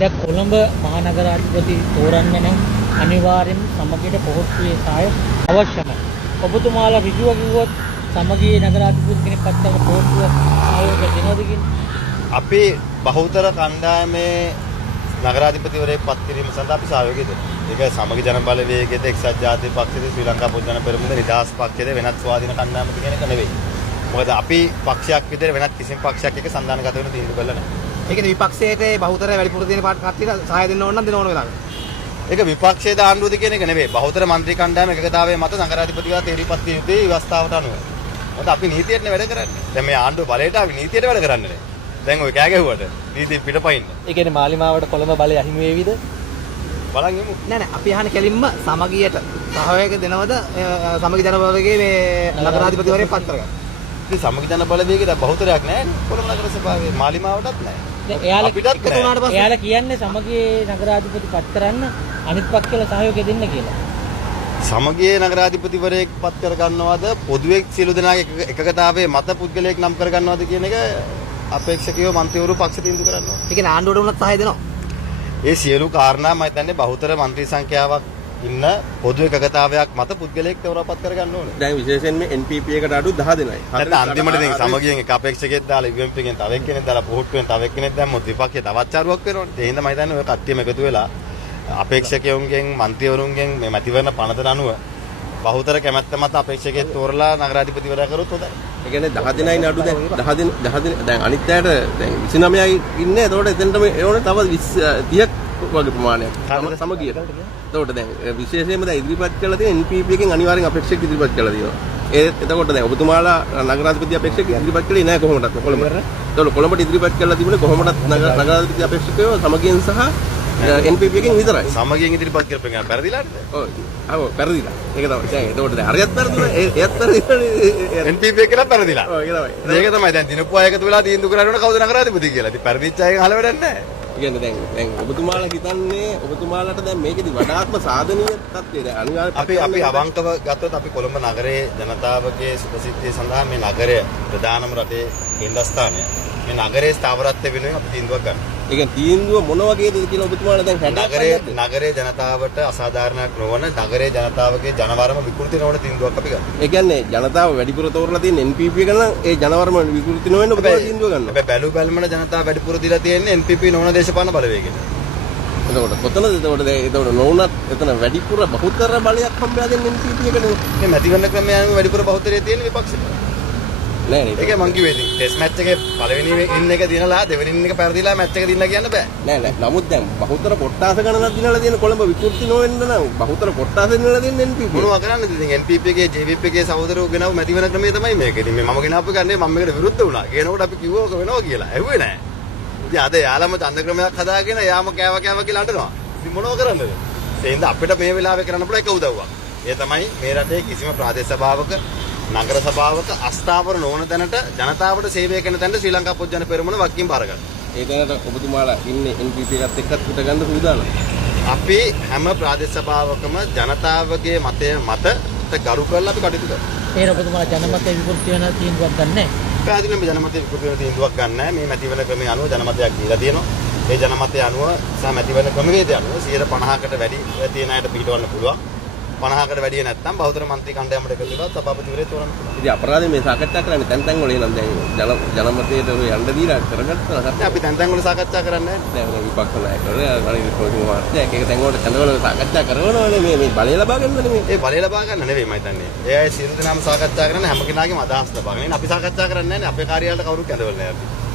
දැන් කොළඹ මහනගරාධිපති තෝරන්න නම් අනිවාර්යෙන් සමගියට පොහොත්තුවේ සහාය අවශ්‍යයි. ඔබතුමාලා ඍජුව කිව්වොත් සමගියේ නගරාධිපති කෙනෙක් පත් කරන පොහොත්තුව ආයෝග දෙනවද කියන්නේ? අපි බහුතර කණ්ඩායමේ නගරාධිපතිවරයෙක් පත් කිරීම සඳහා අපි සහයෝගය දෙනවා. ඒක සමගි ජන බලවේගයේද එක්සත් ජාතික පක්ෂයේද ශ්‍රී ලංකා පොදු ජන පෙරමුණ නිදහස් පක්ෂයේද වෙනත් ස්වාධීන කණ්ඩායමක කියන එක නෙවෙයි. මොකද අපි පක්ෂයක් විදිහට වෙනත් කිසිම පක්ෂයක් එක්ක සන්දානගත වෙන තීන්දුව කළා නැහැ. ඒ කියන්නේ විපක්ෂයේ බහුතරය වැඩිපුර තියෙන කට්ටියට සහාය දෙන්න ඕන නම් දෙන්න ඕන වෙලාවට. ඒක විපක්ෂයේ ආණ්ඩුවද කියන එක නෙවෙයි. බහුතර മന്ത്രി කණ්ඩායම එකගතාවයේ මත නගරාධිපතිවා තේරීපත් විය යුතුයි ව්‍යවස්ථාවට අනුව. මොකද අපි නීතියටනේ වැඩ කරන්නේ. දැන් මේ ආණ්ඩුව බලයට අපි නීතියට වැඩ කරන්නේ නැහැ. දැන් ඔය කෑ ගැහුවට නීතිය පිටපයින්න. ඒ කියන්නේ මාලිමාවට කොළඹ බලය අහිමි වේවිද? බලන් ඉමු. නෑ අපි අහන්නේ කෙලින්ම සමගියට සහායක දෙනවද සමගි ජන බලවේගයේ මේ නගරාධිපතිවරයෙක් පත් කරගන්න. ඉතින් සමගි ජන බලවේගයේ දැන් බහුතරයක් නැහැ නේ. කොළඹ නගර සභාවේ මාලිමාවටත් නැහැ. එයාලා කියන්නේ සමගියේ නගරාධිපති පත් කරන්න අනිත් පක්ෂවල සහයෝගය දෙන්න කියලා. සමගියේ නගරාධිපතිවරයෙක් පත් කර ගන්නවද පොදුවේ සියලු දෙනාගේ එකගතාවයේ මත පුද්ගලයෙක් නම් කර ගන්නවද කියන එක අපේක්ෂකයෝ මන්ත්‍රීවරු පක්ෂ තීන්දුව කරනවා. ඒ කියන්නේ ආණ්ඩුවට උනත් සහාය දෙනවා. ඒ සියලු කාරණා මම හිතන්නේ බහුතර മന്ത്രി සංඛ්‍යාවක් ඉන්න පොදු එකගතාවයක් මත පුද්ගලයෙක් තවරපත් කර ගන්න ඕනේ. දැන් විශේෂයෙන් මේ NPP එකට අඩු 10 දෙනයි. නැත්නම් අන්තිමට ඉතින් සමගියෙන් එක අපේක්ෂකයෙක් දාලා UMP එකෙන් තව එක්කෙනෙක් දාලා පොහොට්ටුවෙන් තව එක්කෙනෙක් දැම්මොත් විපක්ෂයේ තවත් චාරුවක් වෙනවනේ. ඒ හින්දා මම හිතන්නේ ඔය කට්ටියම එකතු වෙලා අපේක්ෂකයන්ගෙන් මන්ත්‍රීවරුන්ගෙන් මේ මැතිවරණ පනතන අනුව බහුතර කැමැත්ත මත අපේක්ෂකයෙක් තෝරලා නගරාධිපතිවරයා කරොත් හොඳයි. ඒ කියන්නේ 10 දෙනයි අඩු දැන් 10 දැන් අනිත් අයට දැන් 29යි ඉන්නේ. ඒතකොට එතනට මේ ඕනේ තව 30ක් වගේ ප්‍රමාණයක්. සමගියට. එතකොට දැන් විශේෂයෙන්ම දැන් ඉදිරිපත් කළා තියෙන NPP එකෙන් අනිවාර්යෙන් අපේක්ෂක ඉදිරිපත් කළා තියෙනවා. එතකොට දැන් ඔබතුමාලා නගරාධිපති අපේක්ෂක ඉදිරිපත් කළේ නැහැ කොහොමදත් කොළඹ. එතකොට කොළඹට ඉදිරිපත් කළා තිබුණේ කොහොමදත් නගරාධිපති අපේක්ෂකයෝ සමගියෙන් සහ NPP එකෙන් විතරයි. සමගියෙන් ඉදිරිපත් කරපෙන් පෙරදිලාද? ඔව් පෙරදිලා. ඒක තමයි. දැන් එතකොට දැන් හරියට පෙරදුනා. එයත් පෙරදිලානේ. NPP එක නම් පෙරදිලා. ඔව් ඒක තමයි. ඒක තමයි දැන් දිනපු අය එකතු වෙලා තීන්දුව කරන්න ඕන කවුද නගරාධිපති කියලා. ඉතින් පෙරදිච්ච අයගෙන් අහල වැඩක් නැහැ. කියන්නේ දැන් ඔබතුමාලා හිතන්නේ ඔබතුමාලාට දැන් මේකෙදි වඩාත්ම සාධනීය තත්ත්වය දැන් අනිවාර්යයෙන් අපි අවංකව ගත්තොත් අපි කොළඹ නගරයේ ජනතාවගේ සුභසිද්ධිය සඳහා මේ නගරය ප්‍රධානම රටේ කේන්ද්‍රස්ථානය. මේ නගරයේ ස්ථාවරත්වය වෙනුවෙන් අපි තීන්දුවක් ගන්නවා. ඒ කියන්නේ තීන්දුව මොන වගේද කියලා ඔබතුමාලා දැන් නගරයේ ජනතාවට අසාධාරණයක් නොවන නගරයේ ජනතාවගේ ජනවරම විකෘති නොවන තීන්දුවක් අපි ගන්නවා. ඒ කියන්නේ ජනතාව වැඩිපුර තෝරලා තියෙන NPP එක නම් ඒ ජනවරම විකෘති නොවෙන්න ඔබතුමාලා තීන්දුව ගන්නවා. හැබැයි බැලුමන ජනතාව වැඩිපුර දීලා තියෙන්නේ NPP නොවන දේශපාලන බලවේගයට. එතකොට කොතනද එතකොට නොවුනත් එතන වැඩිපුර බහුතර බලයක් හම්බෙලා දෙන්නේ NPP එකනේ. මේ මැතිවරණ ක්‍රමයෙන් වැඩිපුර බහුතරය තියෙන විපක්ෂෙට. නෑ නේද? ඒක මං කිව්වේ ඉතින් ටෙස්ට් මැච් එකේ පළවෙනි ඉන්න එක දිනලා දෙවෙනි ඉන්න එක පෙරදිලා මැච් එක දිනලා කියන්න බෑ. නෑ නමුත් දැන් බහුතර කොට්ටාස ගණනක් දිනලා තියෙන කොළඹ විකෘති නොවෙන්න නම් බහුතර කොට්ටාස දිනලා තියෙන NPP. මොනවා කරන්නද ඉතින් NPP එකේ JVP එකේ සහෝදරයෝ ගෙනව මැතිවරණ ක්‍රමය තමයි මේක. ඉතින් මේ මම ගෙනාපු එක නේ මම මේකට විරුද්ධ වුණා. කියනකොට අපි කිව්වා ඔක වෙනවා කියලා. ඇහුවේ නෑ. ඉතින් අද යාළම ඡන්ද ක්‍රමයක් හදාගෙන යාම කෑව කියලා අඬනවා. ඉතින් මොනව කරන්නද? ඒ හින්දා අපිට මේ වෙලාවේ කරන්න පුළුවන් එක උදව්වක්. ඒ තමයි මේ රටේ කිසිම ප්‍රාදේශ සභාවක නගර සභාවක අස්ථාවර නොවන තැනට ජනතාවට සේවය කරන තැනට ශ්‍රී ලංකා පොදු ජන පෙරමුණ වක්කීම් බාර ගන්න. ඒ තැනට ඔබතුමාලා ඉන්නේ NPP එකත් එක්කත් හිට ගන්න සූදානම්. අපි හැම ප්‍රාදේශ සභාවකම ජනතාවගේ මතය මත ගරු කරලා අපි කටයුතු කරනවා. ඒ ඔබතුමාලා ජනමතය විකෘති වෙන තීන්දුවක් ගන්නෑ. පැහැදිලිවම ජනමතය විකෘති වෙන තීන්දුවක් ගන්න නැහැ. මේ මැතිවරණ ක්‍රමයේ අනුව ජනමතයක් දීලා තියෙනවා. ඒ ජනමතය අනුව සහ මැතිවරණ ක්‍රමවේදය අනුව 50%කට වැඩි තියෙන අයට පිටවන්න පුළුවන්. 50කට වැඩිය නැත්නම් බහුතර മന്ത്രി කණ්ඩායමට එකතු වෙලා සභාපතිවරයෙක් තෝරන්න පුළුවන්. ඉතින් අපරාධය මේ සාකච්ඡා කරන්නේ තැන් වල එනම් දැන් ජනමතයට ඔය යන්න දීලා කරගත්තා නේද? අපි තැන් වල සාකච්ඡා කරන්නේ නැහැ. දැන් විපක්ෂ නායකවරු අනිත් කොහොමද එක තැන් වල කඳවල සාකච්ඡා කරනවනේ මේ බලය ලබා ගන්නනේ මේ. ඒ බලය ලබා ගන්න නෙවෙයි මම හිතන්නේ. ඒ අය සියලු දෙනාම සාකච්ඡා කරන්නේ හැම කෙනාගේම අදහස් ලබා ගන්න. අපි සාකච්ඡා කරන්නේ නැහැ නේ. අපේ කාර්යාලයට කවුරුත් කැඳවල නැහැ අපි.